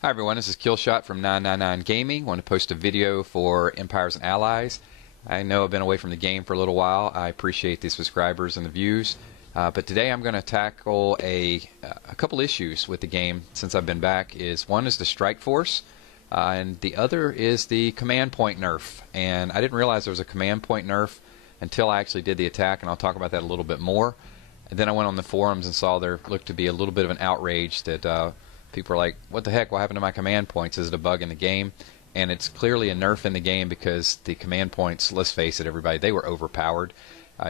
Hi everyone, this is Killshot from 999 Gaming. I want to post a video for Empires and Allies. I know I've been away from the game for a little while. I appreciate the subscribers and the views. But today I'm going to tackle a couple issues with the game since I've been back. One is the Strike Force, and the other is the command point nerf. And I didn't realize there was a command point nerf until I actually did the attack, and I'll talk about that a little bit more. And then I went on the forums and saw there looked to be a little bit of an outrage that people are like, what the heck, what happened to my command points? Is it a bug in the game? And it's clearly a nerf in the game because the command points, let's face it everybody, they were overpowered.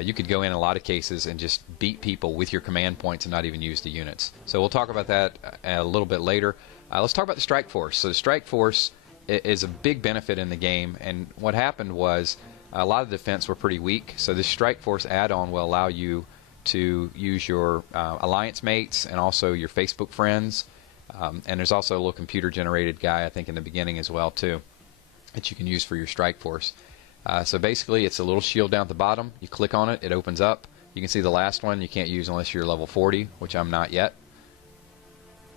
You could go in a lot of cases and just beat people with your command points and not even use the units. So we'll talk about that a little bit later. Let's talk about the Strike Force. So the Strike Force is a big benefit in the game, and what happened was a lot of the defense were pretty weak, so this Strike Force add-on will allow you to use your alliance mates and also your Facebook friends. And there's also a little computer-generated guy, I think, in the beginning as well, too, that you can use for your Strike Force. So basically, it's a little shield down at the bottom. You click on it, it opens up. You can see the last one you can't use unless you're level 40, which I'm not yet.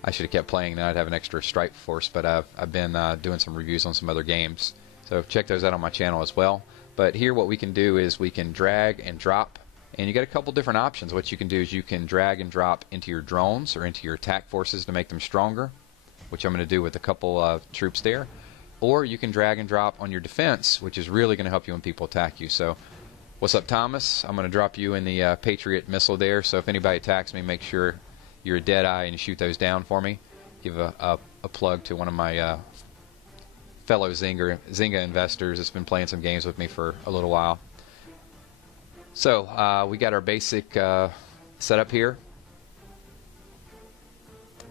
I should have kept playing, then I'd have an extra Strike Force, but I've been doing some reviews on some other games. So check those out on my channel as well. But here what we can do is we can drag and drop. And you got a couple different options. What you can do is you can drag and drop into your drones or into your attack forces to make them stronger, which I'm going to do with a couple of troops there. Or you can drag and drop on your defense, which is really going to help you when people attack you. So, what's up, Thomas? I'm going to drop you in the Patriot missile there. So if anybody attacks me, make sure you're a dead eye and you shoot those down for me. Give a plug to one of my fellow Zynga investors that's been playing some games with me for a little while. So we got our basic setup here.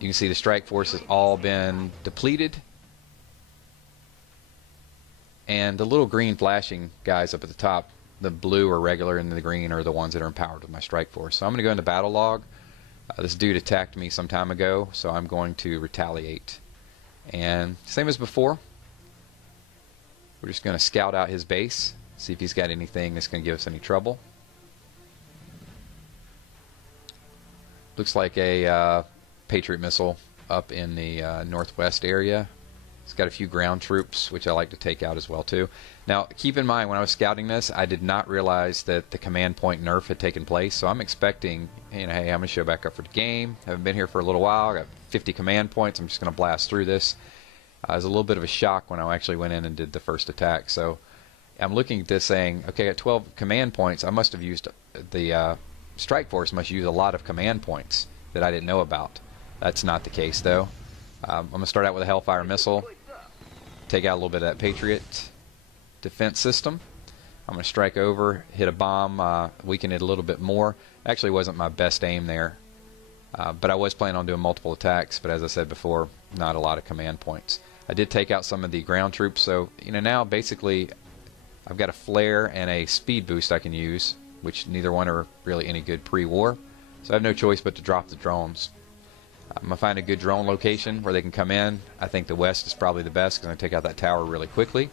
You can see the Strike Force has all been depleted, and the little green flashing guys up at the top, the blue are regular and the green are the ones that are empowered with my Strike Force. So I'm going to go into battle log. This dude attacked me some time ago, so I'm going to retaliate. And same as before, we're just going to scout out his base, see if he's got anything that's going to give us any trouble. Looks like a Patriot missile up in the northwest area. It's got a few ground troops, which I like to take out as well too. Now, keep in mind, when I was scouting this, I did not realize that the command point nerf had taken place. So I'm expecting, hey, I'm going to show back up for the game. Haven't been here for a little while. I got 50 command points. I'm just going to blast through this. It was a little bit of a shock when I actually went in and did the first attack. So I'm looking at this saying, okay, at 12 command points, I must have used the Strike Force must use a lot of command points that I didn't know about. That's not the case, though. I'm going to start out with a Hellfire missile, take out a little bit of that Patriot defense system. I'm going to strike over, hit a bomb, weaken it a little bit more. Actually wasn't my best aim there, but I was planning on doing multiple attacks, but as I said before, not a lot of command points. I did take out some of the ground troops, so now basically I've got a flare and a speed boost I can use, which neither one are really any good pre-war. So I have no choice but to drop the drones. I'm going to find a good drone location where they can come in. I think the west is probably the best because I'm going to take out that tower really quickly.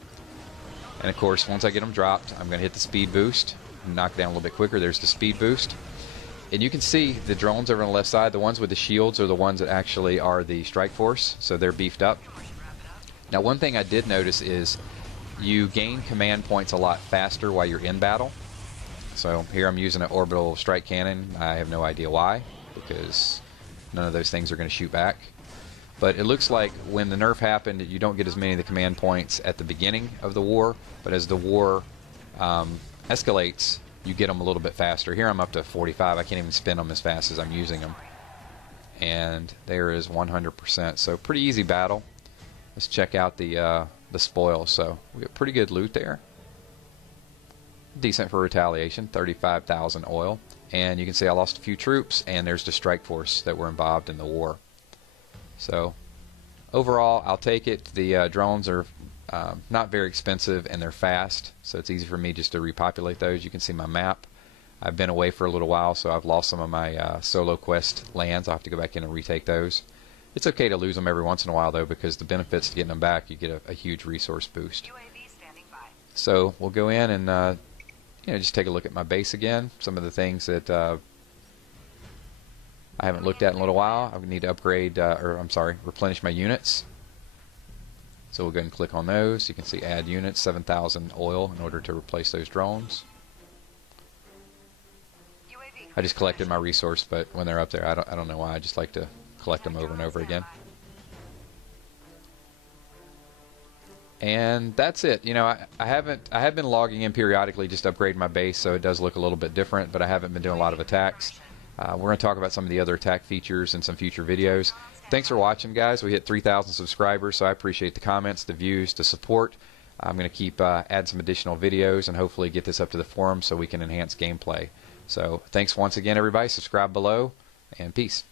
And of course, once I get them dropped, I'm going to hit the speed boost and knock it down a little bit quicker. There's the speed boost. And you can see the drones over on the left side, the ones with the shields are the ones that actually are the Strike Force, so they're beefed up. Now, one thing I did notice is you gain command points a lot faster while you're in battle. So here I'm using an orbital strike cannon. I have no idea why, because none of those things are going to shoot back. But it looks like when the nerf happened, you don't get as many of the command points at the beginning of the war, but as the war escalates, you get them a little bit faster. Here I'm up to 45. I can't even spin them as fast as I'm using them. And there is 100%. So pretty easy battle. Let's check out the spoils. So we got pretty good loot there. Decent for retaliation, 35,000 oil. And you can see I lost a few troops, and there's the Strike Force that were involved in the war. So overall, I'll take it. The drones are not very expensive, and they're fast, so it's easy for me just to repopulate those. You can see my map. I've been away for a little while, so I've lost some of my solo quest lands. I'll have to go back in and retake those. It's okay to lose them every once in a while, though, because the benefits to getting them back, you get a huge resource boost. So we'll go in and just take a look at my base again. Some of the things that I haven't looked at in a little while. I need to upgrade, replenish my units. So we'll go ahead and click on those. You can see add units, 7,000 oil in order to replace those drones. I just collected my resource, but when they're up there, I don't know why. I just like to collect them over and over again. And that's it. You know, I have been logging in periodically, just upgrading my base, so it does look a little bit different, but I haven't been doing a lot of attacks. We're going to talk about some of the other attack features in some future videos. Thanks for watching, guys. We hit 3,000 subscribers, so I appreciate the comments, the views, the support. I'm going to keep add some additional videos and hopefully get this up to the forum so we can enhance gameplay. So thanks once again, everybody. Subscribe below, and peace.